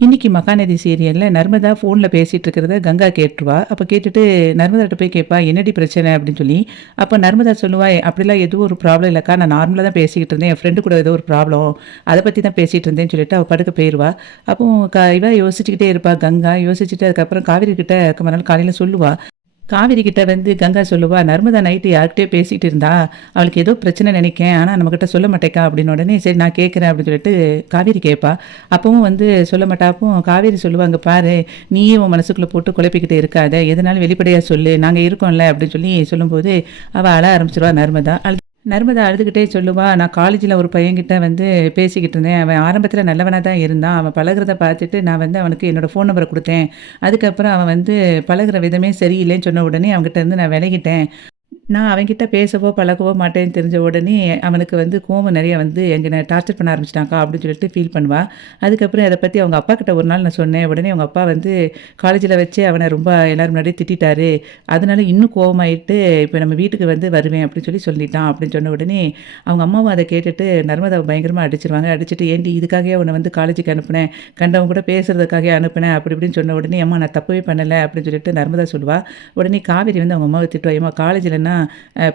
இன்னைக்கு மகாநதி சீரியல்ல நர்மதா ஃபோன்ல பேசிட்டு இருக்கிறத கங்கா கேட்டுருவா. அப்ப கேட்டுட்டு நர்மதாட்ட போய் கேட்பா, "என்னடி பிரச்சனை?" அப்படின்னு சொல்லி. அப்ப நர்மதா சொல்லுவா, "அப்படிலாம் எதுவும் ஒரு ப்ராப்ளம் இல்லக்கா. நான் நார்மலா தான் பேசிக்கிட்டு இருந்தேன். என் ஃப்ரெண்டு கூட ஏதோ ஒரு ப்ராப்ளம். அத பத்தி தான் பேசிட்டு இருந்தேன்னு" சொல்லிட்டு அவ படுக்க போயிருவா. அப்போ இவ யோசிச்சுக்கிட்டே இருப்பா கங்கா. யோசிச்சுட்டு அதுக்கப்புறம் காவேரி கிட்ட மறுநாள் காலையில சொல்லுவா. காவேரி கிட்ட வந்து கங்கா சொல்லுவா, "நர்மதா நைட்டு யார்கிட்டயோ பேசிட்டு இருந்தா. அவளுக்கு ஏதோ பிரச்சனை நெனைக்கேன். ஆனா நம்மகிட்ட சொல்ல மாட்டேக்கா" அப்படின்னு உடனே, "சரி நான் கேட்கிறேன்" அப்படின்னு சொல்லிட்டு காவேரி கேட்பா. அப்பவும் வந்து சொல்ல மாட்டா. அப்போ காவேரி சொல்லுவா, "இங்க பாரு, நீயே உன் மனசுக்குள்ள போட்டு குழப்பிக்கிட்டு இருக்காத. எதுனாலும் வெளிப்படையா சொல்லு. நாங்க இருக்கோம்ல" அப்படின்னு சொல்லி சொல்லும்போது, அவ அழ ஆரம்பிச்சுருவா நர்மதா. நர்மதா அழுதுகிட்டே சொல்லுவா, "நான் காலேஜ்ல ஒரு பையன்கிட்ட வந்து பேசிக்கிட்டு இருந்தேன். அவன் ஆரம்பத்தில நல்லவனா தான் இருந்தான். அவன் பழகுறத பார்த்துட்டு நான் வந்து அவனுக்கு என்னோட ஃபோன் நம்பர குடுத்தேன். அதுக்கப்புறம் அவன் வந்து பழகுற விதமே சரியில்லைன்னு சொன்ன உடனே அவன்கிட்ட இருந்து நான் விலகிட்டேன். நான் அவன்கிட்ட பேசவோ, பழகவோ மாட்டேன்னு தெரிஞ்ச உடனே, அவனுக்கு வந்து கோவம் நெறைய வந்து என்ன டார்ச்சர் பண்ண ஆரம்பிச்சுட்டான்க்கா அப்படின்னு சொல்லிட்டு ஃபீல் பண்ணுவா. அதுக்கப்புறம் அத பத்தி அவங்க அப்பாகிட்ட ஒரு நாள் நான் சொன்னேன். உடனே அவங்க அப்பா வந்து காலேஜ்ல வச்சே அவன ரொம்ப எல்லாரும் முன்னாடியும் திட்டிட்டாரு. அதனால இன்னும் கோவமாயிட்டு, "இப்ப நம்ம வீட்டுக்கு வந்து வருவேன்" அப்படின்னு சொல்லி சொல்லிட்டான் அப்படின்னு சொன்ன உடனே, அவங்க அம்மாவும் அத கேட்டுட்டு நர்மதாவ பயங்கரமா அடிச்சுருவாங்க. அடிச்சுட்டு, "ஏன்டி இதுக்காகயா உன்ன வந்து காலேஜுக்கு அனுப்புனேன்? கண்டவங்க கூட பேசுறதுக்காகவே அனுப்புனேன்" அப்படி இப்படின்னு சொன்ன உடனே, "அம்மா நான் தப்பவே பண்ணல" அப்படின்னு சொல்லிட்டு நர்மதா சொல்லுவா. உடனே காவேரி வந்து அவங்க அம்மாவ திட்டுவா. "ஏம்மா காலேஜ்லன்னா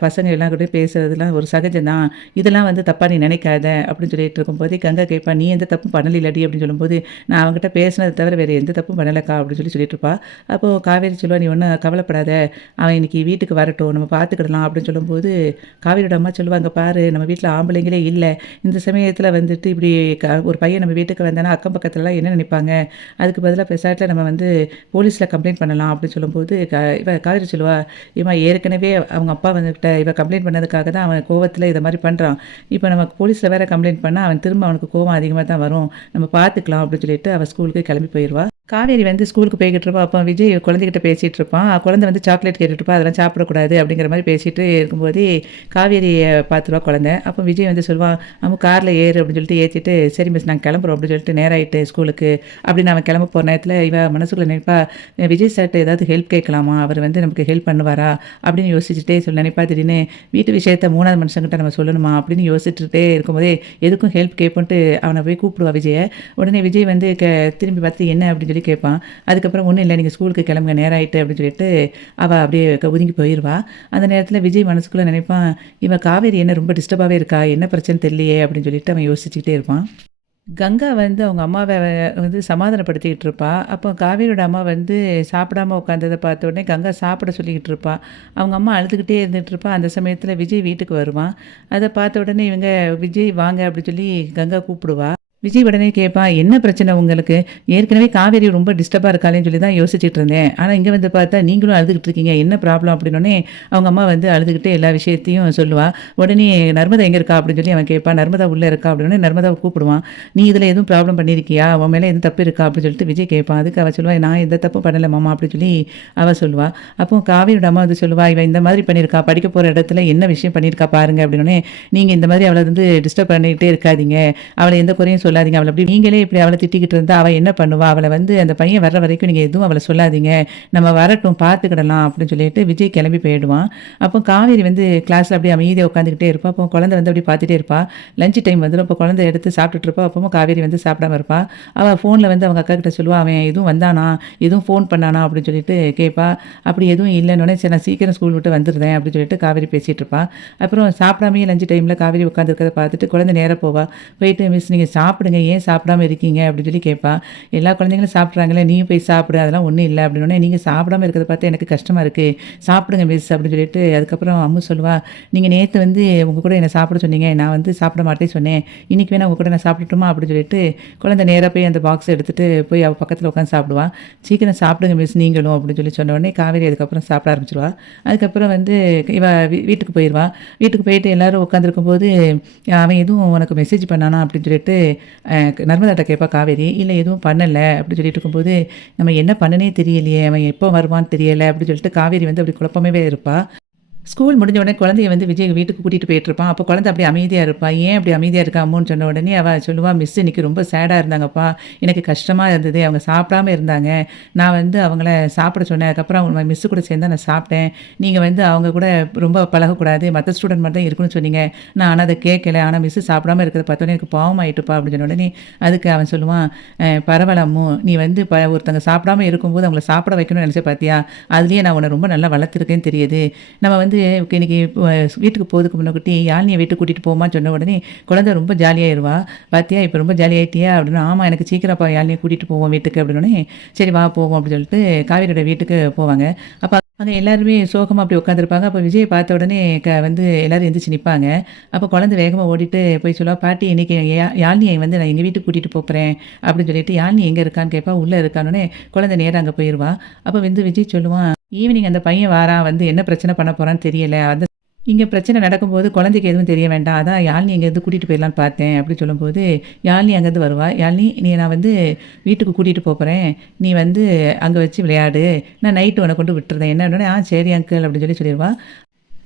பசங்க எல்லார் கூடயும் பேசுறதெல்லாம் ஒரு சகஜம் தான். இதெல்லாம் வந்து தப்பா நீ நினைக்காத" அப்படின்னு சொல்லிட்டு இருக்கும்போதே கங்கா கேட்பா, "நீ எந்த தப்பும் பண்ணலைலடி" அப்படின்னு சொல்லும்போது, "நான் அவன்கிட்ட பேசினத தவிர வேற எந்த தப்பும் பண்ணலக்கா" அப்படின்னு சொல்லிட்டு இருப்பா. அப்போ காவேரி சொல்லுவா, "நீ ஒண்ணும் கவலைப்படாத. அவன் இன்னைக்கு வீட்டுக்கு வரட்டும். நம்ம பார்த்துக்கிடலாம்" அப்படின்னு சொல்லும்போது, காவேரியோட அம்மா சொல்லுவாங்க, "இங்க பாரு நம்ம வீட்ல ஆம்பளைங்களே இல்ல. இந்த சமயத்தில வந்துட்டு இப்படி ஒரு பையன் நம்ம வீட்டுக்கு வந்தானா அக்கம் பக்கத்துலலாம் என்ன நினைப்பாங்க? அதுக்கு பதிலா பெசாட்ல நம்ம வந்து போலீஸ்ல கம்ப்ளைண்ட் பண்ணலாம்" அப்படின்னு சொல்லும்போது, இவ காவேரி சொல்லுவா, "ஏம்மா ஏற்கனவே அவங்க அப்பா வந்துகிட்ட இவ கம்ப்ளைண்ட் பண்ணதுக்காக தான் அவன் கோவத்துல இத மாரி பண்றான். இப்ப நம்ம போலீஸ்ல வேற கம்ப்ளைண்ட் பண்ணா, அவன் திரும்ப அவனுக்கு கோவம் அதிகமா தான் வரும். நம்ம பார்த்துக்கலாம்" அப்படின்னு சொல்லிட்டு அவ ஸ்கூலுக்கு கிளம்பி போயிருவா. காவேரி வந்து ஸ்கூலுக்கு போய்க்கிட்டு இருப்பா. அப்ப விஜய் குழந்தைகிட்ட பேசிட்டு இருப்பான். குழந்தை வந்து சாக்லேட் கேட்டுட்டு இருப்பா. "அதெல்லாம் சாப்பிடக்கூடாது" அப்படிங்கிற மாரி பேசிட்டு இருக்கும்போதே, காவேரிய பார்த்துருவா குழந்தை. அப்ப விஜய் வந்து சொல்லுவான், "அம்மு கார்ல ஏறு" அப்படின்னு சொல்லிட்டு ஏத்திட்டு, "சரி மிஸ் நாங்க கிளம்புறோம்" அப்படின்னு சொல்லிட்டு நேரம் ஆயிட்டு ஸ்கூலுக்கு அப்படின்னு அவன் கிளம்ப போற நேரத்துல இவ மனசுக்குள்ள நினைப்பா, "விஜய் சார்ட்ட ஏதாவது ஹெல்ப் கேட்கலாமா? அவர் வந்து நமக்கு ஹெல்ப் பண்ணுவாரா?" அப்படின்னு யோசிச்சுட்டே நினைப்பா. திடீர்னு வீட்டு விஷயத்த 3வது மனுஷங்கிட்ட நம்ம சொல்லணுமா அப்படின்னு யோசிச்சுட்டே இருக்கும்போதே, எதுக்கும் ஹெல்ப் கேட்போன்ட்டு அவன போய் கூப்பிடுவா விஜய. உடனே விஜய் வந்து திரும்பி பார்த்துட்டு, "என்ன?" அப்படின்னு சொல்லி கேட்பான். அதுக்கப்புறம், "ஒண்ணும் இல்ல. நீங்க ஸ்கூலுக்கு கிளம்புங்க. நேரம் ஆயிட்டு" அப்படின்னு சொல்லிட்டு அவ அப்படியே ஒதுங்கி போயிருவா. அந்த நேரத்தில விஜய் மனசுக்குள்ள நினைப்பான், "இவ காவேரி என்ன ரொம்ப டிஸ்டர்பாவே இருக்கா? என்ன பிரச்சனைன்னு தெரியலையே!" அப்படின்னு சொல்லிட்டு அவன் யோசிச்சுக்கிட்டே இருப்பான். கங்கா வந்து அவங்க அம்மாவ வந்து சமாதானப்படுத்திக்கிட்டு இருப்பா. அப்போ காவேரியோட அம்மா வந்து சாப்பிடாம உட்காந்தத பார்த்த உடனே கங்கா சாப்பிட சொல்லிக்கிட்டு இருப்பா. அவங்க அம்மா அழுதுகிட்டே இருந்துட்டுருப்பா. அந்த சமயத்தில விஜய் வீட்டுக்கு வருவான். அத பார்த்த உடனே இவங்க, "விஜய் வாங்க" அப்படின்னு சொல்லி கங்கா கூப்பிடுவா. விஜய் உடனே கேட்பான், "என்ன பிரச்சனை உங்களுக்கு? ஏற்கனவே காவேரி ரொம்ப டிஸ்டர்பா இருக்காளேன்னு சொல்லி தான் யோசிச்சுட்டு இருந்தேன். ஆனா இங்க வந்து பார்த்தா நீங்களும் அழுதுகிட்டு இருக்கீங்க. என்ன ப்ராப்ளம்?" அப்படின்னோனே, அவங்க அம்மா வந்து அழுதுகிட்டே எல்லா விஷயத்தையும் சொல்லுவா. உடனே, "நர்மதா எங்க இருக்கா?" அப்படின்னு சொல்லி அவன் கேட்பான். "நர்மதா உள்ள இருக்கா" அப்படின்னோனே நர்மதாவ கூப்பிடுவான். "நீ இதில எதுவும் ப்ராப்ளம் பண்ணியிருக்கியா? உன் மேல எதுவும் தப்பு இருக்கா?" அப்படின்னு சொல்லிட்டு விஜய் கேட்பான். அதுக்கு அவ சொல்லுவா, "நான் எந்த தப்பும் பண்ணல மாமா" அப்படின்னு சொல்லி அவ சொல்லுவா. அப்போ காவியோட அம்மா வந்து சொல்லுவா, "இவ இந்த மாதிரி பண்ணியிருக்கா. படிக்க போற இடத்துல என்ன விஷயம் பண்ணியிருக்கா பாருங்க" அப்படின்னோனே, "நீங்க இந்த மாதிரி அவள வந்து டிஸ்டர்ப் பண்ணிக்கிட்டே இருக்காதீங்க. அவள எந்த குறையும் சொல்லாதீங்க. அவள அப்படி நீங்களே இப்படி அவள திட்டிக்கிட்டு இருந்தா அவ என்ன பண்ணுவா? அவள வந்து அந்த பையன் வர்ற வரைக்கும் நீங்க எதுவும் அவள சொல்லாதீங்க. நம்ம வரட்டும் பார்த்துக்கிடலாம்" அப்படின்னு சொல்லிட்டு விஜய் கிளம்பி போயிடுவான். அப்போ காவேரி வந்து கிளாஸ்ல அப்படியே அமைதியா உட்காந்துக்கிட்டே இருப்பா. அப்போ குழந்தை வந்து அப்படியே பார்த்துட்டே இருப்பா. லஞ்ச் டைம் வந்துரும். அப்போ குழந்தை எடுத்து சாப்பிட்டுட்டு இருப்பா. அப்பவும் காவேரி வந்து சாப்பிடாம இருப்பா. அவ ஃபோன்ல வந்து அவங்க அக்காகிட்ட சொல்லுவா, "அவன் எதுவும் வந்தானா? எதுவும் ஃபோன் பண்ணானா?" அப்படின்னு சொல்லிட்டு கேட்பா. அப்படி எதுவும் இல்லன்னோனே, "சரி நான் சீக்கிரம் ஸ்கூல் விட்டு வந்துருந்தேன்" அப்படின்னு சொல்லிட்டு காவேரி பேசிட்டு இருப்பா. அப்புறம் சாப்பிடாமயே லஞ்ச் டைம்ல காவேரி உட்காந்துருக்கிறத பார்த்துட்டு குழந்தை நேரா போவா. போயிட்டு, "மிஸ் நீங்க சாப்பிடுங்க. ஏன் சாப்பிடாம இருக்கீங்க?" அப்படின்னு சொல்லி கேட்பா. "எல்லா குழந்தைங்களும் சாப்பிட்றாங்களே, நீயும் போய் சாப்பிடு. அதெல்லாம் ஒண்ணும் இல்ல" அப்படின்னோனே, "நீங்க சாப்பிடாம இருக்கிறத பார்த்தா எனக்கு கஷ்டமா இருக்கு. சாப்பிடுங்க மிஸ்" அப்படின்னு சொல்லிட்டு அதுக்கப்புறம் அம்மு சொல்லுவா, "நீங்க நேத்து வந்து உங்க கூட என்ன சாப்பிட சொன்னீங்க. நான் வந்து சாப்பிட மாட்டேன்னு சொன்னேன். இன்னைக்கு வேணா உங்க கூட நான் சாப்பிடட்டுமா?" அப்படின்னு சொல்லிட்டு குழந்தை நேரா போய் அந்த பாக்ஸ எடுத்துட்டு போய் அவ பக்கத்துல உட்காந்து சாப்பிடுவா. "சீக்கிரம் சாப்பிடுங்க மிஸ் நீங்களும்" அப்படின்னு சொல்லி சொன்ன உடனே காவேரி அதுக்கப்புறம் சாப்பிட ஆரம்பிச்சுருவா. அதுக்கப்புறம் வந்து இவ வீட்டுக்கு போயிருவா. வீட்டுக்கு போயிட்டு எல்லாரும் உட்காந்துருக்கும்போது, "அவன் எதுவும் உனக்கு மெசேஜ் பண்ணானா?" அப்படின்னு சொல்லிட்டு அ நர்மதாட்ட கேட்பா காவேரி. "இல்ல எதுவும் பண்ணல" அப்படின்னு சொல்லிட்டு இருக்கும்போது, "நம்ம என்ன பண்ணனே தெரியலையே! அவன் எப்போ வருவான்னு தெரியல" அப்படின்னு சொல்லிட்டு காவேரி வந்து அப்படி குழப்பமாவே இருப்பா. ஸ்கூல் முடிஞ்ச உடனே குழந்தைய வந்து விஜய் வீட்டுக்கு கூட்டிட்டு போயிட்டுருப்பான். அப்போ குழந்தை அப்படியே அமைதியா இருப்பா. "ஏன் அப்படி அமைதியா இருக்க அம்முன்னு?" சொன்ன உடனே அவ சொல்லுவா, "மிஸ் இன்னைக்கு ரொம்ப சேடா இருந்தாங்கப்பா. எனக்கு கஷ்டமா இருந்தது. அவங்க சாப்பிடாம இருந்தாங்க. நான் வந்து அவங்கள சாப்பிட சொன்னேன். அதுக்கப்புறம் அவங்க மிஸ் கூட சேர்ந்து தான் நான் சாப்பிட்டேன். நீங்க வந்து அவங்க கூட ரொம்ப பழகக்கூடாது. மத்த ஸ்டூடெண்ட் மாரி தான் இருக்கணும்னு சொன்னீங்க. நான் ஆனா அத கேட்கல. ஆனா மிஸ் சாப்பிடாம இருக்கிறத பார்த்தோனே எனக்கு பாவமாயிட்டுப்பா." அப்படின்னு சொன்ன உடனே அதுக்கு அவன் சொல்லுவான், பரவால்ல அம்மு. நீ வந்து ஒருத்தங்க சாப்பிடாம இருக்கும்போது அவங்கள சாப்பிட வைக்கணும்னு நெனச்ச பார்த்தியா? அதுலயே நான் உன்ன ரொம்ப நல்லா வளர்த்துருக்கேன்னு தெரியுது. நம்ம வந்து இன்னைக்கு வீட்டுக்கு போறதுக்கு முன்னாடி யாழ்னிய வீட்டுக்கு கூட்டிட்டு போமான்னு சொன்ன உடனே குழந்தை ரொம்ப ஜாலியாயிருவா. "பாத்தியா இப்ப ரொம்ப ஜாலியாயிட்டியா?" அப்படின்னா, "ஆமா எனக்கு சீக்கிரம்ப்பா யாழ்னிய கூட்டிட்டு போவோம் வீட்டுக்கு." அப்படின்னோனே, "சரி வா போவோம்." அப்படின்னு சொல்லிட்டு காவேரியோட வீட்டுக்கு போவாங்க. அப்ப அங்க எல்லாருமே சோகமா அப்படி உட்காந்துருப்பாங்க. அப்ப விஜய பார்த்த உடனே வந்து எல்லாரும் எந்திரிச்சு நிப்பாங்க. அப்ப குழந்தை வேகமா ஓடிட்டு போய் சொல்லுவா, "பாட்டி இன்னைக்கு யாழ்னிய வந்து நான் எங்க வீட்டுக்கு கூட்டிட்டு போப்போறேன்." அப்படின்னு சொல்லிட்டு, "யாழ்னி எங்க இருக்கான்னு?" கேட்பா. "உள்ள இருக்கான்னோனே" குழந்தை நேரா அங்க போயிருவா. அப்ப வந்து விஜய் சொல்லுவான், "ஈவினிங் அந்த பையன் வாரான் வந்து என்ன பிரச்சனை பண்ண போறான்னு தெரியல. இங்க பிரச்சனை நடக்கும்போது குழந்தைக்கு எதுவும் தெரிய வேண்டாம். அதான் யாழினி எங்கேருந்து கூட்டிட்டு போயிடலான்னு பார்த்தேன்." அப்படி சொல்லும்போது, யாழினி அங்கேருந்து வருவா. "யாழினி நான் வந்து வீட்டுக்கு கூட்டிட்டு போப்போறேன். நீ வந்து அங்க வச்சு விளையாடு. நான் நைட்டு உன்ன கொண்டு விட்டுறேன்." என்னன்னோனே, சரி அங்கிள்." அப்படின்னு சொல்லிருவா.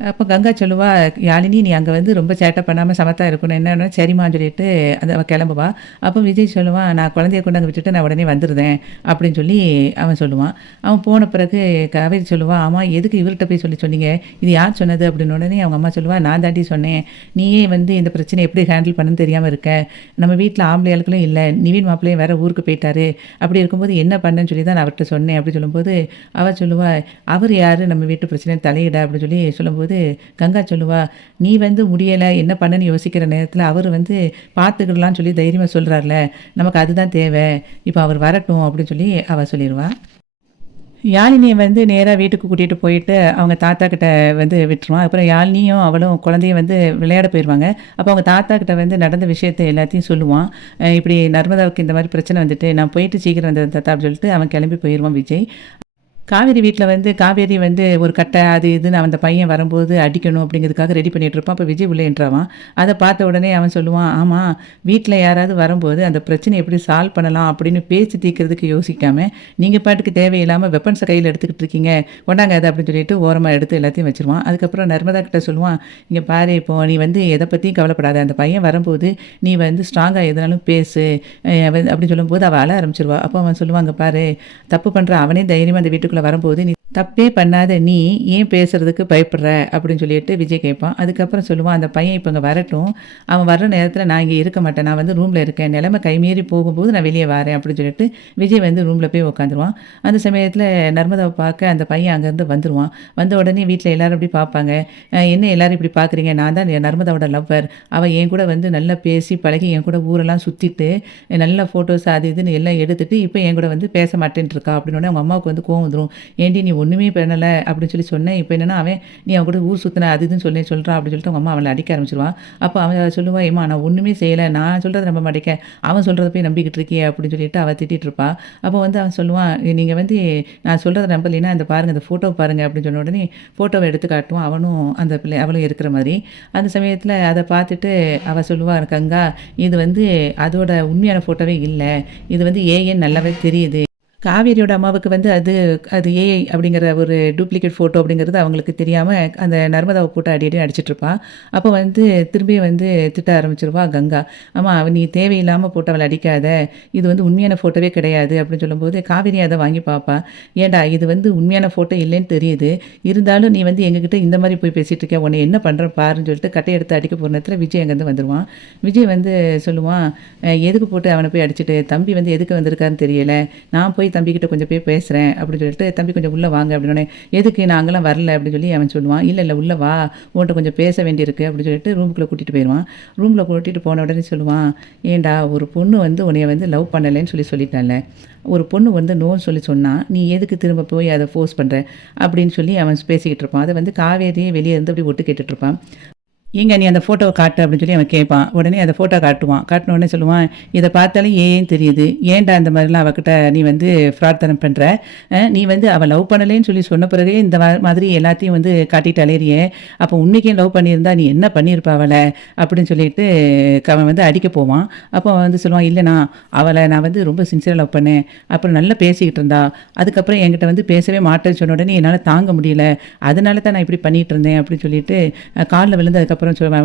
அப்ப கங்கா சொல்லுவா, "யாழினி நீ அங்க வந்து ரொம்ப சேட்டை பண்ணாம சமத்தா இருக்கணும்." என்னன்னா, சரிம்மான்னு சொல்லிட்டு அவ கெளம்புவா. அப்ப விஜய் சொல்லுவான், "நான் குழந்தைய கொண்டு அங்க விட்டுட்டு நான் உடனே வந்துருதேன்." அப்படின்னு சொல்லி அவன் சொல்லுவான். அவன் போன பிறகு காவேரி சொல்லுவா, "ஆமா எதுக்கு இவர்ட்ட போய் சொன்னீங்க? இது யார் சொன்னது?" அப்படின்னு உடனே அவங்க அம்மா சொல்லுவா, "நான் தாண்டி சொன்னேன். நீயே வந்து இந்த பிரச்சனைய எப்படி ஹேண்டில் பண்ணணும்னு தெரியாம இருக்க. நம்ம வீட்ல ஆம்பளை ஆட்களும் இல்ல. நிவின் மாப்பிள்ளையும் வேற ஊருக்கு போயிட்டாரு. அப்படி இருக்கும்போது என்ன பண்ணேன்னு சொல்லி தான் நான் அவர்ட்ட சொன்னேன்." அப்படி சொல்லும்போது, அவ சொல்லுவா, "அவரு யாரு நம்ம வீட்டு பிரச்சனையில தலையிட?" அப்படின்னு சொல்லி சொல்லும்போது கங்கா சொல்லுவா, "நீ வந்து முடியல, என்ன பண்ணன்னு யோசிக்கிற நேரத்தில அவரு வந்து பார்த்துக்கிடலான்னு சொல்லி தைரியமா சொல்றார்ல, நமக்கு அதுதான் தேவை. இப்ப அவர் வரட்டும்." அப்படின்னு சொல்லி அவ சொல்லிருவா. யாழினிய வந்து நேரா வீட்டுக்கு கூட்டிட்டு போயிட்டு, அவங்க தாத்தா கிட்ட வந்து விட்டுருவான். அப்புறம் யாழினியும் அவளும் குழந்தையும் வந்து விளையாட போயிருவாங்க. அப்ப அவங்க தாத்தா கிட்ட வந்து நடந்த விஷயத்த எல்லாத்தையும் சொல்லுவான். இப்படி நர்மதாவுக்கு இந்த மாரி பிரச்சனை வந்துட்டு, நான் போயிட்டு சீக்கிரம் வந்துர்றேன் தாத்தா அப்படின்னு சொல்லிட்டு அவன் கிளம்பி போயிருவான் விஜய். காவேரி வீட்ல வந்து காவேரி வந்து ஒரு கட்டை அது இதுன்னு அந்த பையன் வரும்போது அடிக்கணும் அப்படிங்கிறதுக்காக ரெடி பண்ணிட்டு இருப்பான். அப்ப விஜய் உள்ள என்ட்ராவான். அத பார்த்த உடனே அவன் சொல்லுவான், "ஆமா, வீட்ல யாராவது வரும்போது அந்த பிரச்சனைய எப்படி சால்வ் பண்ணலாம் அப்படின்னு பேசி தீர்க்கிறதுக்கு யோசிக்காம, நீங்க பாட்டுக்கு தேவையில்லாம வெப்பன்ஸ கையில எடுத்துக்கிட்டு இருக்கீங்க. கொண்டாங்க அத" அப்படின்னு சொல்லிட்டு ஓரமா எடுத்து எல்லாத்தையும் வச்சுருவான். அதுக்கப்புறம் நர்மதா கிட்ட சொல்லுவான், "இங்க பாரு இப்போ நீ வந்து எத பத்தியும் கவலைப்படாத. அந்த பையன் வரும்போது நீ வந்து ஸ்ட்ராங்கா எதுனாலும் பேசு." அப்படின்னு சொல்லும்போது அவ அழ ஆரம்பிச்சுருவா. அப்போ அவன் சொல்லுவான், "இங்க பாரு, தப்பு பண்ற அவனே தைரியமா அந்த வீட்டுக்குள்ள வரும்போது, நீ தப்பே பண்ணாத நீ ஏன் பேசுறதுக்கு பயப்படுற?" அப்படின்னு சொல்லிட்டு விஜய் கேட்பான். அதுக்கப்புறம் சொல்லுவான், "அந்த பையன் இப்ப இங்க வரட்டும். அவன் வர்ற நேரத்தில நான் இங்க இருக்க மாட்டேன். நான் வந்து ரூம்ல இருக்கேன். நிலைமை கைமீறி போகும்போது நான் வெளிய வாரேன்." அப்படின்னு சொல்லிட்டு விஜய் வந்து ரூம்ல போய் உட்காந்துருவான். அந்த சமயத்தில நர்மதாவ பார்க்க அந்த பையன் அங்கேருந்து வந்துருவான். வந்த உடனே வீட்ல எல்லாரும் அப்படி பார்ப்பாங்க. "என்ன எல்லாரும் இப்படி பார்க்குறீங்க? நான் தான் நர்மதாவோட லவ்வர். அவ என் கூட வந்து நல்லா பேசி பழகி என் கூட ஊரெல்லாம் சுத்திட்டு, நல்ல ஃபோட்டோஸ் அது இதுன்னு எல்லாம் எடுத்துட்டு, இப்ப என் கூட வந்து பேச மாட்டேன்ட்டு இருக்கா." அப்படின்னோனே அவங்க அம்மாவுக்கு வந்து கோவம் வந்துரும். "ஏன்டி நீ ஒண்ணுமே பண்ணல" அப்படின்னு சொல்லி சொன்னேன். இப்ப என்னன்னா அவன் "நீ அவன் கூட ஊர் சுத்துன அது இதுன்னு சொல்றான்." அப்படின்னு சொல்லிட்டு அவங்க அம்மா அவள அடிக்க ஆரம்பிச்சுருவா. அப்ப அவ சொல்லுவா, "ஏம்மா நான் ஒண்ணுமே செய்யல. நான் சொல்றத நம்ப மாட்டேங்க. அவன் சொல்றத போய் நம்பிக்கிட்டு இருக்கியே." அப்படின்னு சொல்லிட்டு அவ திட்டிட்டு இருப்பா. அப்ப வந்து அவன் சொல்லுவான், "நீங்க வந்து நான் சொல்றத நம்பலைன்னா இந்த பாருங்க இந்த ஃபோட்டோவ பாருங்க." அப்படின்னு சொன்ன உடனே ஃபோட்டோவ எடுத்து காட்டுவான். அவனும் அந்த பிள்ளை அவளும் இருக்கிற மாரி. அந்த சமயத்துல அத பார்த்துட்டு அவ சொல்லுவா, "கங்கா இது வந்து அதோட உண்மையான ஃபோட்டோவே இல்ல. இது வந்து ஏஐன்னு நல்லாவே தெரியுது." காவேரியோட அம்மாவுக்கு வந்து அது அது ஏஐ அப்படிங்கிற ஒரு டூப்ளிகேட் ஃபோட்டோ அப்படிங்கிறது அவங்களுக்கு தெரியாம, அந்த நர்மதாவ போட்டு அடி அடின்னு அடிச்சிட்டுருப்பா. அப்போ வந்து திரும்பியும் வந்து திட்ட ஆரம்பிச்சுருவா கங்கா. "அம்மா நீ தேவையில்லாம போட்டு அவள அடிக்காத. இது வந்து உண்மையான ஃபோட்டோவே கிடையாது." அப்படின்னு சொல்லும்போது காவேரி அத வாங்கி பார்ப்பா. "ஏன்டா இது வந்து உண்மையான ஃபோட்டோ இல்லைன்னு தெரியுது. இருந்தாலும் நீ வந்து எங்ககிட்ட இந்த மாரி போய் பேசிட்டு இருக்க. உன்னை என்ன பண்றேன் பாருன்னு" சொல்லிட்டு கட்டைய எடுத்து அடிக்க போற நேரத்தில விஜய் அங்கேருந்து வந்துருவான். விஜய் வந்து சொல்லுவான், எதுக்கு போட்டு அவன போய் அடிச்சுட்டு? தம்பி வந்து எதுக்கு வந்திருக்காருன்னு தெரியல. நான் போய் தம்பிக்கிட்ட கொஞ்சம் போய் பேசுறேன்." அப்படின்னு சொல்லிட்டு, "தம்பி கொஞ்சம் உள்ள வாங்க." அப்படின்னோனே, "எதுக்கு நான் அங்கலாம் வரல." அப்படின்னு சொல்லி அவன் சொல்லுவான். "இல்ல, இல்ல உள்ள வா. உன்ட்ட கொஞ்சம் பேச வேண்டியிருக்கு." அப்படின்னு சொல்லிட்டு ரூமுக்குள்ள கூட்டிட்டு போயிருவான். ரூம்ல கூட்டிட்டு போன உடனே சொல்லுவான், "ஏன்டா ஒரு பொண்ணு வந்து உன்னைய வந்து லவ் பண்ணலைன்னு சொல்லிட்டால்ல. ஒரு பொண்ணு வந்து நோன்னு சொன்னா, நீ எதுக்கு திரும்ப போய் அத ஃபோர்ஸ் பண்ற?" அப்படின்னு சொல்லி அவன் பேசிக்கிட்டு இருப்பான். அத வந்து காவேரியே வெளிய இருந்து அப்படி ஒட்டு கேட்டுட்டு இருப்பான். "ஏங்க நீ அந்த ஃபோட்டோவ காட்டு" அப்படின்னு சொல்லி அவன் கேட்பான். உடனே அந்த ஃபோட்டோ காட்டுவான். காட்டுன உடனே சொல்லுவான், "இத பார்த்தாலே ஏன்னு தெரியுது. ஏன்டா இந்த மாதிரிலாம் அவகிட்ட நீ வந்து ஃப்ராட்தனம் பண்ற? நீ வந்து அவ லவ் பண்ணலேன்னு சொல்லி சொன்ன பிறகே இந்த மாதிரி எல்லாத்தையும் வந்து காட்டிட்டு அலையறியே! அப்போ உன்னைக்கே லவ் பண்ணியிருந்தா நீ என்ன பண்ணியிருப்ப அவள?" அப்படின்னு சொல்லிட்டு அவன் வந்து அடிக்க போவான். அப்போ அவன் வந்து சொல்லுவான், "இல்லண்ணா, அவள நான் வந்து ரொம்ப சின்சியரா லவ் பண்ணேன். அப்புறம் நல்லா பேசிக்கிட்டு இருந்தா. அதுக்கப்புறம் என்கிட்ட வந்து பேசவே மாட்டேன்னு சொன்ன உடனே என்னால தாங்க முடியல. அதனால தான் நான் இப்படி பண்ணிட்டு இருந்தேன்." அப்படின்னு சொல்லிட்டு கால்ல விழுந்து அதுக்கப்புறம்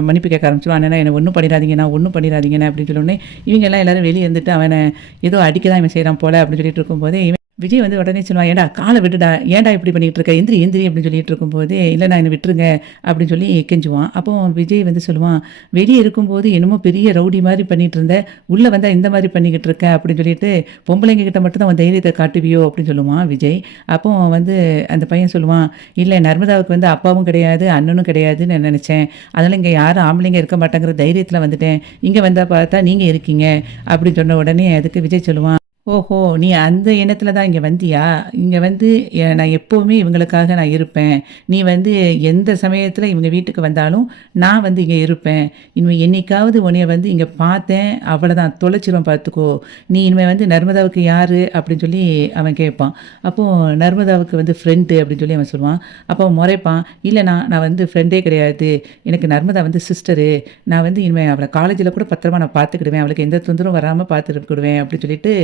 மன்னிப்பு கேட்க ஆரம்பிச்சுருவான். "அண்ணா என்ன ஒண்ணும் பண்ணிறாதீங்கண்ணா, ஒண்ணும் பண்ணிறாதீங்கண்ணா" அப்படின்னு சொன்னோனே, இவங்க எல்லாம் எல்லாரும் வெளிய இருந்துட்டு அவன ஏதோ அடிக்க தான் இவன் செய்றான் போல அப்படின்னு சொல்லிட்டு இருக்கும்போதே, விஜய் வந்து உடனே சொல்லுவான், "ஏன்டா கால விடுடா! ஏன்டா இப்படி பண்ணிட்டு இருக்க? எந்திரி எந்திரி" அப்படின்னு சொல்லிட்டு இருக்கும்போதே, "இல்லண்ணா என்ன விட்டுருங்க" அப்படின்னு சொல்லி கெஞ்சுவான். அப்போ விஜய் வந்து சொல்லுவான், "வெளிய இருக்கும்போது என்னமோ பெரிய ரவுடி மாரி பண்ணிட்டு இருந்த, உள்ள வந்தா இந்த மாரி பண்ணிக்கிட்டு இருக்க" அப்படின்னு சொல்லிட்டு, "பொம்பளைங்க கிட்ட மட்டும் தான் உன் தைரியத்த காட்டுவியோ" அப்படின்னு சொல்லுவான் விஜய். அப்போ வந்து அந்த பையன் சொல்லுவான், "இல்ல நர்மதாவுக்கு வந்து அப்பாவும் கிடையாது, அண்ணனும் கிடையாதுன்னு நான் நெனச்சேன். அதனால இங்க யாரும் ஆம்பளைங்க இருக்க மாட்டாங்கிற தைரியத்துல வந்துட்டேன். இங்க வந்தா பார்த்தா நீங்க இருக்கீங்க" அப்படின்னு சொன்ன உடனே அதுக்கு விஜய் சொல்லுவான், "ஓஹோ! நீ அந்த எண்ணத்துல தான் இங்க வந்தியா? இங்க வந்து நான் எப்பவுமே இவங்களுக்காக நான் இருப்பேன். நீ வந்து எந்த சமயத்துல இவங்க வீட்டுக்கு வந்தாலும், நான் வந்து இங்க இருப்பேன். இனிமே என்னைக்காவது உன்னைய வந்து இங்க பார்த்தேன், அவ்வளதான் தொலைச்சிருவேன் பார்த்துக்கோ. நீ இனிமே வந்து நர்மதாவுக்கு யாரு?" அப்படின்னு சொல்லி அவன் கேட்பான். அப்போ நர்மதாவுக்கு வந்து ஃப்ரெண்டு அப்படின்னு சொல்லி அவன் சொல்லுவான். அப்போ அவன் முறைப்பான், "இல்லண்ணா, நான் வந்து ஃப்ரெண்டே கிடையாது. எனக்கு நர்மதா வந்து சிஸ்டரு. நான் வந்து இனிமே அவள காலேஜ்ல கூட பத்திரமா நான் பார்த்துக்கிடுவேன். அவளுக்கு எந்த தொந்தரவும் வராம பார்த்துக்கிடுவேன்" அப்படின்னு சொல்லிட்டு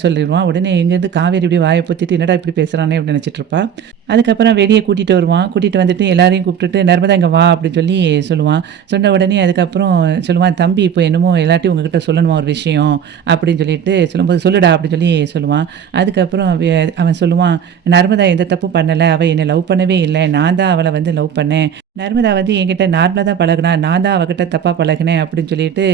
சொல்லிருவான். உடனே இங்கேருந்து காவேரி இப்படி வாய பொத்திட்டு, "என்னடா இப்படி பேசுறானே" அப்படின்னு நினைச்சிட்டு இருப்பா. அதுக்கப்புறம் வெளிய கூட்டிட்டு வருவான். கூட்டிட்டு வந்துட்டு எல்லாரையும் கூப்பிட்டுட்டு, "நர்மதா இங்க வா" அப்படின்னு சொல்லி சொல்லுவான். சொன்ன உடனே அதுக்கப்புறம் சொல்லுவான், "தம்பி இப்போ என்னமோ எல்லார்ட்டயும் உங்ககிட்ட சொல்லணுமா ஒரு விஷயம்" அப்படின்னு சொல்லிட்டு சொல்லும்போது, "சொல்லுடா" அப்படின்னு சொல்லி சொல்லுவான். அதுக்கப்புறம் அவன் சொல்லுவான், "நர்மதா எந்த தப்பும் பண்ணல. அவ என்னை லவ் பண்ணவே இல்ல. நான் தான் அவள வந்து லவ் பண்ணேன். நர்மதா வந்து என்கிட்ட நார்மலா தான் பழகுனா. நான் தான் அவகிட்ட தப்பா பழகுனேன்" அப்படின்னு சொல்லிட்டு,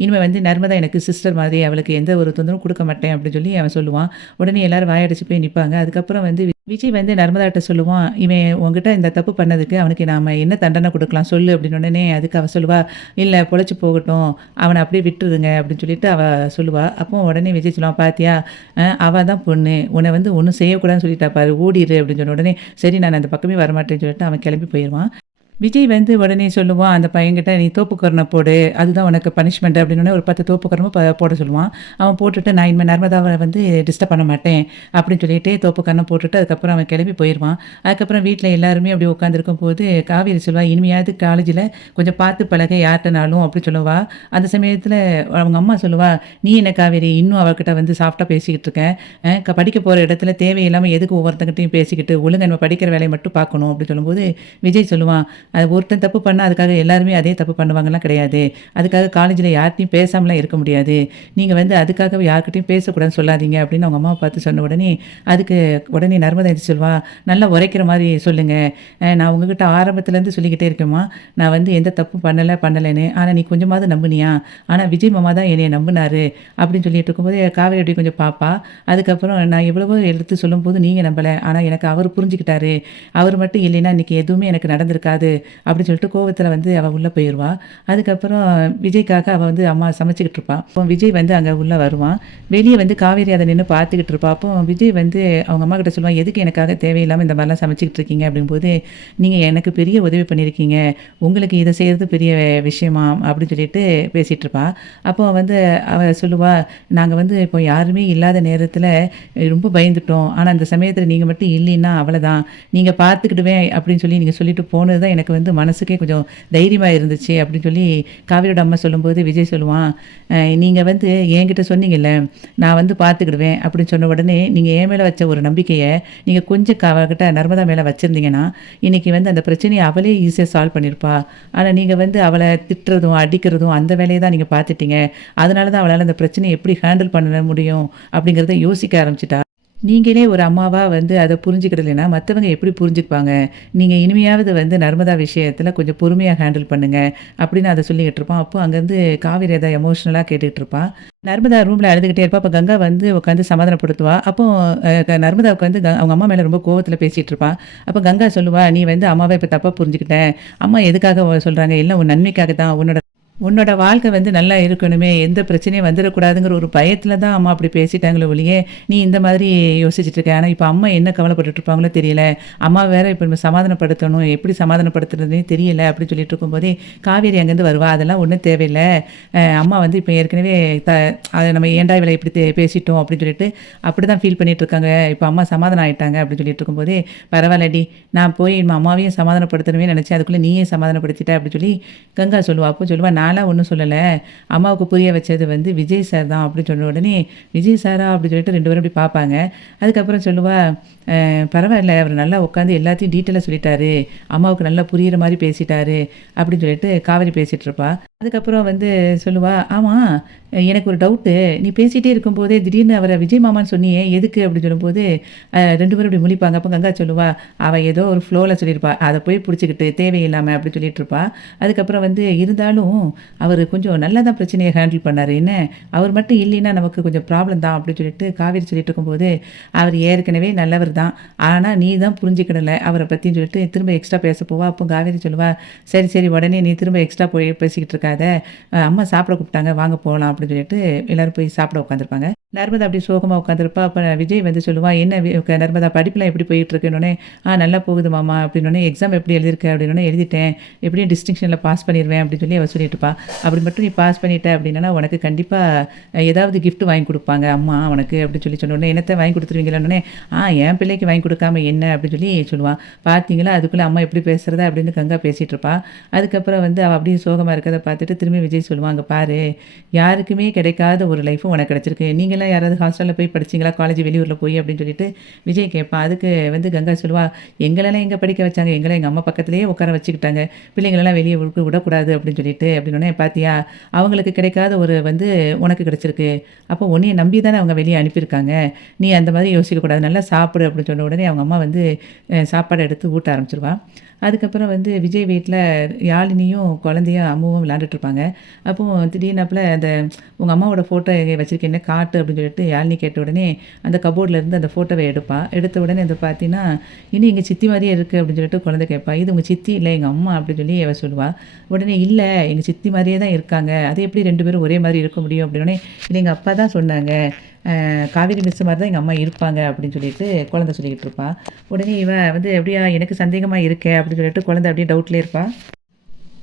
"இனிமே வந்து நர்மதா எனக்கு சிஸ்டர் மாதிரி. அவளுக்கு எந்த ஒரு தொந்தரவும் குடுக்க மாட்டேன்" அப்படின்னு சொல்லி அவன் சொல்லுவான். உடனே எல்லாரும் வாயடிச்சு போய் நிப்பாங்க. அதுக்கப்புறம் வந்து விஜய் வந்து நர்மதாட்ட சொல்லுவான், "இவன் உன்கிட்ட இந்த தப்பு பண்ணதுக்கு அவனுக்கு நாம என்ன தண்டனை குடுக்கலாம் சொல்லு" அப்படின்னு உடனே அதுக்கு அவ சொல்லுவா, "இல்ல பொழைச்சு போகட்டும். அவன அப்படியே விட்டுருங்க" அப்படின்னு சொல்லிட்டு அவ சொல்லுவா. அப்போ உடனே விஜய் சொல்லுவான், "பாத்தியா, அவ தான் பொண்ணு. உன்ன வந்து ஒண்ணும் செய்யக்கூடாதுன்னு சொல்லிட்டா பாரு. ஓடிரு" அப்படின்னு சொன்ன உடனே, "சரி நான் அந்த பக்கமே வரமாட்டேன்னு" சொல்லிட்டு அவன் கிளம்பி போயிருவான். விஜய் வந்து உடனே சொல்லுவான் அந்த பையன்கிட்ட, "நீ தோப்புக்கரண போடு. அதுதான் உனக்கு பனிஷ்மெண்ட்" அப்படின்னோனே ஒரு 10 தோப்புக்கரணமும் போட சொல்லுவான். அவன் போட்டுட்டு, "நான் இனிமே நர்மதாவ வந்து டிஸ்டர்ப் பண்ண மாட்டேன்" அப்படின்னு சொல்லிட்டு தோப்புக்கரணம் போட்டுட்டு அதுக்கப்புறம் அவன் கிளம்பி போயிருவான். அதுக்கப்புறம் வீட்ல எல்லாருமே அப்படியே உட்காந்துருக்கும்போது காவேரி சொல்லுவா, "இனிமையாவது காலேஜில கொஞ்சம் பார்த்து பழகு யார்ட்டனாலும்" அப்படி சொல்லுவா. அந்த சமயத்தில அவங்க அம்மா சொல்லுவா, "நீ என்ன காவேரி இன்னும் அவகிட்ட வந்து சாஃப்ட்டா பேசிக்கிட்டு இருக்க? படிக்க போற இடத்துல தேவையில்லாம எதுக்கு ஒவ்வொருத்தங்கிட்டயும் பேசிக்கிட்டு, ஒழுங்கா நம்ம படிக்கிற வேலைய மட்டும் பார்க்கணும்" அப்படின்னு சொல்லும்போது விஜய் சொல்லுவான், அது ஒருத்தன் தப்பு பண்ணா, அதுக்காக எல்லாருமே அதே தப்பு பண்ணுவாங்கலாம் கிடையாது. அதுக்காக காலேஜ்ல யார்ட்டயும் பேசாமலாம் இருக்க முடியாது. நீங்க வந்து அதுக்காக யார்கிட்டயும் பேசக்கூடாதுன்னு சொல்லாதீங்க அப்படின்னு அவங்க அம்மாவ பார்த்து சொன்ன உடனே, அதுக்கு உடனே நர்மதா எந்திரிச்சு சொல்வா, "நல்லா உரைக்கிற மாரி சொல்லுங்க. நான் உங்ககிட்ட ஆரம்பத்துலேருந்து சொல்லிக்கிட்டே இருக்கேன்ம்மா, நான் வந்து எந்த தப்பும் பண்ணலன்னு. ஆனா நீ கொஞ்சமாவது நம்புனியா? ஆனா விஜய் மாமா தான் என்னைய நம்புனாரு" அப்படின்னு சொல்லிட்டு இருக்கும்போது காவேரி அப்படியே கொஞ்சம் பார்ப்பா. அதுக்கப்புறம், "நான் எவ்வளவோ எடுத்து சொல்லும்போது நீங்க நம்பல. ஆனா எனக்கு அவரு புரிஞ்சுக்கிட்டாரு. அவரு மட்டும் இல்லைன்னா இன்னைக்கு எதுவுமே எனக்கு நடந்திருக்காது" அப்படின்னு சொல்லிட்டு கோவத்துல வந்து அவ உள்ள போயிருவா. அதுக்கப்புறம் விஜய்க்காக அவ வந்து அம்மா சமைச்சுக்கிட்டு இருப்பா. அப்போ விஜய் வந்து அங்க உள்ள வருவான். வெளிய வந்து காவேரி அத நின்னு பார்த்துக்கிட்டு இருப்பா. அப்போ விஜய் வந்து அவங்க அம்மாகிட்ட சொல்லுவான், "எதுக்கு எனக்காக தேவையில்லாம இந்த மாரிலாம் சமைச்சுக்கிட்டு இருக்கீங்க?" அப்படிங்கும்போது, "நீங்க எனக்கு பெரிய உதவி பண்ணியிருக்கீங்க. உங்களுக்கு இத செய்றது பெரிய விஷயமா?" அப்படின்னு சொல்லிட்டு பேசிட்டு இருப்பா. அப்போ வந்து அவ சொல்லுவா, "நாங்க வந்து இப்போ யாருமே இல்லாத நேரத்துல ரொம்ப பயந்துட்டோம். ஆனா அந்த சமயத்துல நீங்க மட்டும் இல்லைன்னா அவ்வளதான். நீங்க பார்த்துக்கிடுவேன் அப்படின்னு சொல்லி நீங்க சொல்லிட்டு போனது தான் எனக்கு வந்து மனசுக்கே கொஞ்சம் தைரியமா இருந்துச்சு" அப்படின்னு சொல்லி காவிரியோட அம்மா சொல்லும்போது விஜய் சொல்லுவான், நீங்க வந்து என்கிட்ட சொன்னீங்கல்ல, நான் வந்து பார்த்துக்கிடுவேன்" அப்படின்னு சொன்ன உடனே, நீங்க என் மேல வச்ச ஒரு நம்பிக்கைய நீங்க கொஞ்சம் அவகிட்ட நர்மதா மேல வச்சிருந்தீங்கன்னா, இன்னைக்கு வந்து அந்த பிரச்சனைய அவளே ஈஸியா சால்வ் பண்ணியிருப்பா. ஆனா நீங்க வந்து அவள திட்டுறதும், அடிக்கிறதும் அந்த வேலைய தான் நீங்க பார்த்துட்டீங்க. அதனால தான் அவளால அந்த பிரச்சனைய எப்படி ஹேண்டில் பண்ண முடியும் அப்படிங்கிறத யோசிக்க ஆரம்பிச்சுட்டா. நீங்களே ஒரு அம்மாவா வந்து அத புரிஞ்சுக்கிடலைன்னா, மத்தவங்க எப்படி புரிஞ்சுப்பாங்க? நீங்க இனிமையாவது வந்து நர்மதா விஷயத்துல கொஞ்சம் பொறுமையா ஹேண்டில் பண்ணுங்க, அப்படின்னு அத சொல்லிக்கிட்டு இருப்பான். அப்போ அங்கருந்து காவேரி அத எமோஷனலா கேட்டுட்டு இருப்பா. நர்மதா ரூம்ல அழுதுகிட்டே இருப்பா. அப்ப கங்கா வந்து உட்காந்து சமாதானப்படுத்துவா. அப்போ நர்மதாவுக்கு வந்து அவங்க அம்மா மேல ரொம்ப கோவத்துல பேசிட்டு இருப்பா. அப்ப கங்கா சொல்லுவா, "நீ வந்து அம்மாவ இப்ப தப்பா புரிஞ்சுக்கிட்ட. அம்மா எதுக்காக சொல்றாங்க? எல்லாம் உன் நன்மைக்காக தான். உன்னோட உன்னோட வாழ்க்கை வந்து நல்லா இருக்கணுமே, எந்த பிரச்சனையும் வந்துடக்கூடாதுங்கிற ஒரு பயத்தில தான் அம்மா அப்படி பேசிட்டாங்களே ஒழிய, நீ இந்த மாதிரி யோசிச்சுட்டு இருக்க. ஆனா இப்ப அம்மா என்ன கவலைப்பட்டுட்டு இருப்பாங்களோ தெரியல. அம்மா வேற இப்ப நம்ம சமாதானப்படுத்தணும். எப்படி சமாதானப்படுத்துறதுன்னே தெரியல அப்படின்னு சொல்லிட்டு இருக்கும்போதே, காவேரி அங்கேருந்து வருவா. அதெல்லாம் ஒண்ணும் தேவையில்ல. அம்மா வந்து இப்ப ஏற்கனவே அத நம்ம ஏன்டா இவள இப்படி பேசிட்டோம் அப்படின்னு சொல்லிட்டு, அப்படிதான் ஃபீல் பண்ணிட்டு இருக்காங்க. இப்ப அம்மா சமாதானம் ஆயிட்டாங்க அப்படின்னு சொல்லிட்டு இருக்கும்போதே, பரவாயில்லடி நான் போய் நம்ம அம்மாவையும் சமாதானப்படுத்தணுமே நினைச்சேன். அதுக்குள்ள நீயே சமாதானப்படுத்திட்ட அப்படின்னு சொல்லி கங்கா சொல்லுவா. அப்போ சொல்லுவா, நான்லாம் ஒண்ணும் சொல்லல. அம்மாவுக்கு புரிய வச்சது வந்து விஜய் சார் தான் அப்படின்னு சொன்ன உடனே, விஜய் சாரா அப்படின்னு சொல்லிட்டு 2 பேரும் இப்படி பார்ப்பாங்க. அதுக்கப்புறம் சொல்லுவா, பரவாயில்ல அவர் நல்லா உட்காந்து எல்லாத்தையும் டீட்டெயிலா சொல்லிட்டாரு. அம்மாவுக்கு நல்லா புரியிற மாரி பேசிட்டாரு அப்படின்னு சொல்லிட்டு காவேரி பேசிட்டு இருப்பா. அதுக்கப்புறம் வந்து சொல்லுவா, ஆமா எனக்கு ஒரு டவுட்டு. நீ பேசிட்டே இருக்கும்போதே திடீர்னு அவர விஜய் மாமான்னு சொன்னியே எதுக்கு அப்படின்னு சொல்லும்போது, 2 பேரும் இப்படி முழிப்பாங்க. அப்போ கங்கா சொல்லுவா, அவ ஏதோ ஒரு ஃப்ளோல சொல்லியிருப்பா. அத போய் புடிச்சுக்கிட்டு தேவையில்லாம அப்படி சொல்லிட்டு இருப்பா. அதுக்கப்புறம் வந்து இருந்தாலும் அவரு கொஞ்சம் நல்லா தான் பிரச்சனைய ஹேண்டில் பண்ணாரு. என்ன அவர் மட்டும் இல்லைன்னா நமக்கு கொஞ்சம் ப்ராப்ளம் தான் அப்படின்னு சொல்லிட்டு காவேரி சொல்லிட்டு இருக்கும்போது, அவர் ஏற்கனவே நல்லவர் தான். ஆனா நீ தான் புரிஞ்சுக்கிடல அவர பத்தின்னு சொல்லிட்டு திரும்ப எக்ஸ்ட்ரா பேச போவா. அப்போ காவேரி சொல்லுவா, சரி சரி உடனே நீ திரும்ப எக்ஸ்ட்ரா போய் பேசிக்கிட்டு இருக்காத. அம்மா சாப்பிட கூப்பிட்டாங்க வாங்க போலாம் அப்படின்னு சொல்லிட்டு எல்லாரும் போய் சாப்பிட உட்காந்துருப்பாங்க. நர்மதா அப்படி சோகமா உட்காந்துருப்பா. அப்ப விஜய் வந்து சொல்லுவான், "என்ன நர்மதா படிப்புலாம் எப்படி போயிட்டு இருக்குன்னோனே?" நல்லா போகுது மாமா" அப்படின்னோனே, "எக்ஸாம் எப்படி எழுதியிருக்க?" அப்படின்னோனே, "எழுதிட்டேன். எப்படியும் டிஸ்டிங்ஷனில பாஸ் பண்ணிருவேன்" அப்படின்னு சொல்லி அவ சொல்லிட்டு இருப்பா. "அப்படி மட்டும் நீ பாஸ் பண்ணிட்ட அப்படின்னா, உனக்கு கண்டிப்பா ஏதாவது கிஃப்ட் வாங்கி குடுப்பாங்க அம்மா உனக்கு" அப்படின்னு சொல்லி சொன்னோனே, "என்னத்த வாங்கி குடுத்துருவீங்களான்னோனே?" என் பிள்ளைக்கு வாங்கி குடுக்காம என்ன?" அப்படின்னு சொல்லி சொல்லுவான். "பார்த்தீங்களா அதுக்குள்ள அம்மா எப்படி பேசுறத?" அப்படின்னு கங்கா பேசிட்டு இருப்பா. அதுக்கப்புறம் வந்து அவ அப்படியே சோகமா இருக்கிறத பார்த்துட்டு திரும்பி விஜய் சொல்லுவான், "அங்க பாரு, யாருக்குமே கிடைக்காத ஒரு லைஃப் உனக்கு கிடைச்சிருக்கு. நீங்கலாம் யாராவது ஹாஸ்டல்ல போய் படிச்சீங்களா? காலேஜ் வெளியூர்ல போய் அப்படின்னு சொல்லிட்டு விஜய் கேட்பான். அதுக்கு வந்து கங்கா சொல்லுவா, எங்களெல்லாம் எங்க படிக்க வச்சாங்க? எங்கள எங்க அம்மா பக்கத்திலேயே உட்கார வச்சுக்கிட்டாங்க. பிள்ளைங்களெல்லாம் வெளிய விடக்கூடாது அப்படின்னு சொல்லிட்டு அப்படின்னோனே, பாத்தியா அவங்களுக்கு கிடைக்காத ஒரு வந்து உனக்கு கிடைச்சிருக்கு. அப்போ உன்னைய நம்பி தானே அவங்க வெளிய அனுப்பியிருக்காங்க. நீ அந்த மாதிரி யோசிக்கக்கூடாது. நல்லா சாப்பிடு அப்படின்னு சொன்ன உடனே அவங்க அம்மா வந்து சாப்பாடு எடுத்து ஊட்ட ஆரம்பிச்சுருவா. அதுக்கப்புறம் வந்து விஜய் வீட்ல யாழினியும் குழந்தையும் அம்முவும் விளையாண்டுட்டு இருப்பாங்க. அப்போ திடீர்னாப்புல அந்த உங்க அம்மாவோட ஃபோட்டோ எங்க வச்சிருக்கேன்னு காட்டு அப்படின்னு சொல்லிட்டு யாழினி கேட்ட உடனே அந்த கபோர்ட்ல இருந்து அந்த ஃபோட்டோவ எடுப்பா. எடுத்த உடனே அது பார்த்தீங்கன்னா, "இனி எங்க சித்தி மாரியே இருக்கு" அப்படின்னு சொல்லிட்டு குழந்தை கேட்பா. "இது உங்க சித்தி இல்ல எங்க அம்மா" அப்படின்னு சொல்லி அவ சொல்லுவா. உடனே "இல்ல எங்க சித்தி மாரியே தான் இருக்காங்க. அது எப்படி 2 பேரும் ஒரே மாரி இருக்க முடியும்?" அப்படின்னோனே, "இல்ல எங்க அப்பா தான் சொன்னாங்க. காவேரி மிஸ் மாரி தான் எங்க அம்மா இருப்பாங்க" அப்படின்னு சொல்லிட்டு குழந்தை சொல்லிக்கிட்டு இருப்பா. உடனே இவ வந்து "அப்படியா எனக்கு சந்தேகமா இருக்கே" அப்படின்னு சொல்லிட்டு குழந்தை அப்படியே டவுட்லயே இருப்பா.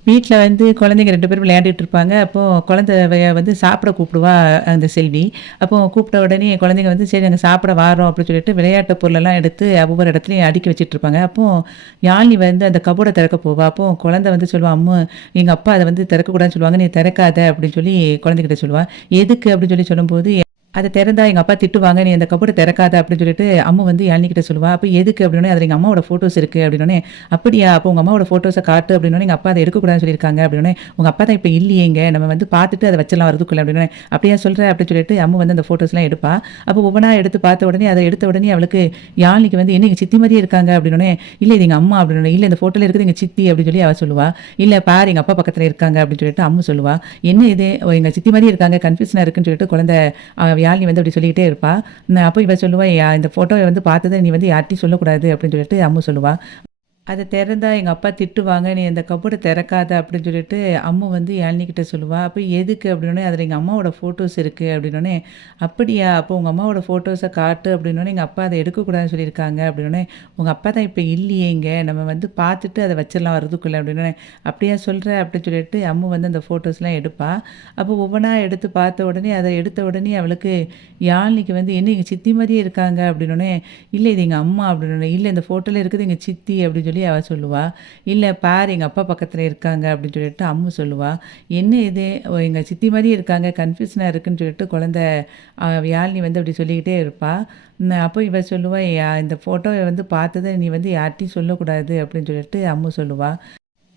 வீட்ல வந்து குழந்தைங்க 2 பேரும் விளையாடிட்டு இருப்பாங்க. அப்போ குழந்தைய வந்து சாப்பிட கூப்பிடுவா அந்த செல்வி. அப்போ கூப்பிட்ட உடனே குழந்தைங்க வந்து "சரி நாங்க சாப்பிட வாரோம்" அப்படின்னு சொல்லிட்டு விளையாட்டு பொருளெல்லாம் எடுத்து ஒவ்வொரு இடத்துலயும் அடுக்கி வச்சுட்டு இருப்பாங்க. அப்போ யாழினி வந்து அந்த கபோர்ட திறக்க போவா. அப்போ குழந்தை வந்து சொல்லுவா, "அம்மு எங்க அப்பா அத வந்து திறக்கக்கூடாதுன்னு சொல்லுவாங்க. நீ திறக்காத" அப்படின்னு சொல்லி குழந்தைகிட்ட சொல்லுவா. "எதுக்கு?" அப்படின்னு சொல்லி சொல்லும்போது அத திறந்தா எங்க அப்பா திட்டுவாங்க. "நீ அந்த கபோர்ட திறக்காத" அப்படின்னு சொல்லிட்டு அம்மு வந்து யாழினிகிட்ட சொல்லுவா. அப்ப எதுக்கு அப்படின்னோனே, "அதுல எங்க அம்மாவோட ஃபோட்டோஸ் இருக்கு" அப்படின்னோனே, "அப்படியா? அப்போ உங்க அம்மாவோட ஃபோட்டோஸ காட்டு" அப்படின்னோனே, "எங்க அப்பா அத எடுக்கக்கூடாதுன்னு சொல்லியிருக்காங்க" அப்படின்னோனே, "உங்க அப்பா தான் இப்ப இல்லையே இங்க. நம்ம வந்து பார்த்துட்டு அத வச்சிடலாம் வரதுக்குள்ள" அப்படின்னோனே, "அப்படியா சொல்ற?" அப்படின்னு சொல்லிட்டு அம்மு வந்து அந்த ஃபோட்டோஸ்லாம் எடுப்பா. அப்போ ஒவ்வொன்னா எடுத்து பார்த்த உடனே, அத எடுத்த உடனே அவளுக்கு யாழினிக்கு வந்து, "என்ன எங்க சித்தி மாரியே இருக்காங்க" அப்படின்னோனே, "இல்ல இது எங்க அம்மா" அப்படின்னோனே, "இல்ல இந்த ஃபோட்டோல இருக்கிறது எங்க சித்தி" அப்படின்னு சொல்லி அவ சொல்லுவா. "இல்ல பாரு எங்க அப்பா பக்கத்துல இருக்காங்க" அப்படின்னு சொல்லிட்டு அம்மு சொல்லுவா. "என்ன இது? ஓ எங்க சித்தி மாரியே இருக்காங்க. கன்ஃப்யூஷனா இருக்குன்னு" சொல்லிட்டு குழந்தை யாழினி வந்து அப்படி சொல்லிக்கிட்டே இருப்பா. அப்போ இவ சொல்லுவா, இந்த ஃபோட்டோவ வந்து பார்த்தத நீ வந்து யார்ட்டயும் சொல்லக்கூடாது" அப்படின்னு சொல்லிட்டு அம்மு சொல்லுவா. அத திறந்தா எங்க அப்பா திட்டுவாங்க. "நீ அந்த கப்போர்ட திறக்காத" அப்படின்னு சொல்லிட்டு அம்மு வந்து யாழினிகிட்ட சொல்லுவா. அப்ப எதுக்கு அப்படின்னோனே, "அதுல எங்க அம்மாவோட ஃபோட்டோஸ் இருக்கு" அப்படின்னோனே, "அப்படியா? அப்போ உங்க அம்மாவோட ஃபோட்டோஸ காட்டு" அப்படின்னோனே, "எங்க அப்பா அத எடுக்கக்கூடாதுன்னு சொல்லியிருக்காங்க" அப்படின்னோனே, "உங்க அப்பா தான் இப்ப இல்லையே இங்க. நம்ம வந்து பார்த்துட்டு அத வச்சிடலாம் வரதுக்குள்ள" அப்படின்னோனே, "அப்படியா சொல்ற?" அப்படின்னு சொல்லிட்டு அம்மு வந்து அந்த ஃபோட்டோஸ்லாம் எடுப்பா. அப்போ ஒவ்வொன்னா எடுத்து பார்த்த உடனே, அத எடுத்த உடனே அவளுக்கு யாழினிக்கு வந்து, "என்ன எங்க சித்தி மாரியே இருக்காங்க" அப்படின்னோனே, "இல்ல இது எங்க அம்மா" அப்படின்னோனே, "இல்ல இந்த ஃபோட்டோல இருக்கிறது எங்க சித்தி" அப்படின்னு சொல்லி அவ சொல்லுவா. "இல்ல பாரு எங்க அப்பா பக்கத்துல இருக்காங்க" அப்படின்னு சொல்லிட்டு அம்மு சொல்லுவா. "என்ன இது? ஓ எங்க சித்தி மாரியே இருக்காங்க. கன்ஃப்யூஷனா இருக்குன்னு" சொல்லிட்டு குழந்தை யாழினி வந்து அப்படி சொல்லிக்கிட்டே இருப்பா. அப்போ இவ சொல்லுவா, இந்த ஃபோட்டோவ வந்து பார்த்தத நீ வந்து யார்ட்டயும் சொல்லக்கூடாது" அப்படின்னு சொல்லிட்டு அம்மு சொல்லுவா.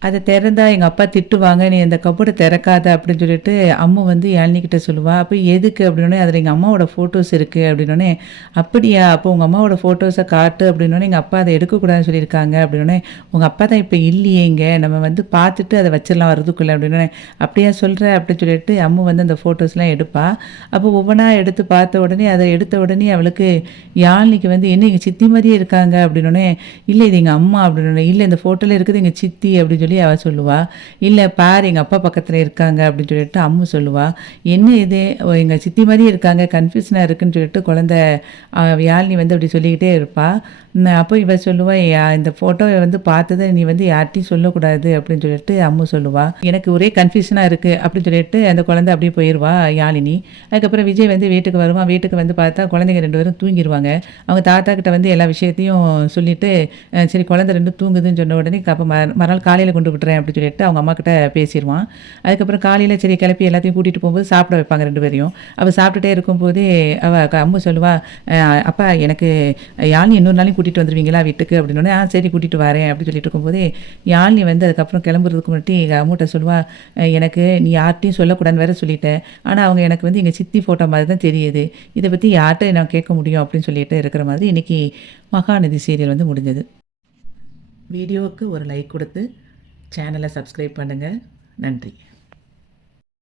அத திறந்தா எங்க அப்பா திட்டுவாங்க. "நீ அந்த கப்போர்ட திறக்காத" அப்படின்னு சொல்லிட்டு அம்மு வந்து யாழினிகிட்ட சொல்லுவா. அப்ப எதுக்கு அப்படின்னோனே, "அதுல எங்க அம்மாவோட ஃபோட்டோஸ் இருக்கு" அப்படின்னோனே, "அப்படியா? அப்போ உங்க அம்மாவோட ஃபோட்டோஸ காட்டு" அப்படின்னோனே, "எங்க அப்பா அத எடுக்கக்கூடாதுன்னு சொல்லியிருக்காங்க" அப்படின்னோனே, "உங்க அப்பா தான் இப்ப இல்லையே இங்க. நம்ம வந்து பார்த்துட்டு அத வச்சிடலாம் வரதுக்குள்ள" அப்படின்னோனே, "அப்படியா சொல்ற?" அப்படின்னு சொல்லிட்டு அம்மு வந்து அந்த ஃபோட்டோஸ்லாம் எடுப்பா. அப்போ ஒவ்வொன்னா எடுத்து பார்த்த உடனே, அத எடுத்த உடனே அவளுக்கு யாழினிக்கு வந்து, "என்ன எங்க சித்தி மாரியே இருக்காங்க" அப்படின்னோனே, "இல்ல இது எங்க அம்மா" அப்படின்னோனே, "இல்ல இந்த ஃபோட்டோல இருக்கிறது எங்க சித்தி" அப்படின்னு சொல்லி சொல்லி அவள் சொல்லுவா. இல்லை பாரு எங்கள் அப்பா பக்கத்தில் இருக்காங்க அப்படின்னு சொல்லிட்டு அம்மு சொல்லுவா. என்ன இது எங்கள் சித்தி மாதிரி இருக்காங்க, கன்ஃபியூஷனாக இருக்குன்னு சொல்லிட்டு குழந்தை யாழினி வந்து அப்படி சொல்லிக்கிட்டே இருப்பாள். அப்போ இவ சொல்லுவா, இந்த ஃபோட்டோவை வந்து பார்த்ததை நீ வந்து யார்ட்டையும் சொல்லக்கூடாது அப்படின்னு சொல்லிட்டு அம்மு சொல்லுவா. எனக்கு ஒரே கன்ஃபியூஷனாக இருக்குது அப்படின்னு சொல்லிட்டு அந்த குழந்தை அப்படியே போயிடுவா யாழினி. அதுக்கப்புறம் விஜய் வந்து வீட்டுக்கு வருவான். வீட்டுக்கு வந்து பார்த்தா குழந்தைங்க 2 பேரும் தூங்கிடுவாங்க. அவங்க தாத்தா கிட்ட வந்து எல்லா விஷயத்தையும் சொல்லிட்டு சரி குழந்தை 2 தூங்குதுன்னு சொன்ன உடனே அப்போ மறுநாள் காலையில் கொண்டு விட்டுறேன் அப்படின்னு சொல்லிட்டு அவங்க அம்மா கிட்ட பேசிடுவான். அதுக்கப்புறம் காலையில் சரி கிளப்பி எல்லாத்தையும் கூட்டிகிட்டு போகும்போது சாப்பிட வைப்பாங்க 2 பேரையும். அவள் சாப்பிட்டுட்டே இருக்கும்போதே அம்மு சொல்லுவா, அப்பா எனக்கு யாழினி இன்னொரு நாளையும் கூட்டிகிட்டு வந்துடுவீங்களா வீட்டுக்கு அப்படின்னோடனே சரி கூட்டிகிட்டு வரேன் அப்படின்னு சொல்லிட்டு இருக்கும்போதே யாழினி வந்து அதுக்கப்புறம் கிளம்புறதுக்கு முன்னாடி எங்கள் அம்முகிட்ட சொல்லுவா, எனக்கு நீ யார்ட்டையும் சொல்லக்கூடாதுன்னு வேற சொல்லிட்டேன், ஆனால் அவங்க எனக்கு வந்து எங்கள் சித்தி ஃபோட்டோ மாதிரி தான் தெரியுது, இதை பற்றி யார்கிட்ட நான் கேட்க முடியும் அப்படின்னு சொல்லிட்டு இருக்கிற மாதிரி இன்றைக்கி மகாநதி சீரியல் வந்து முடிஞ்சது. வீடியோவுக்கு ஒரு லைக் கொடுத்து சேனலை சப்ஸ்கிரைப் பண்ணுங்கள். நன்றி.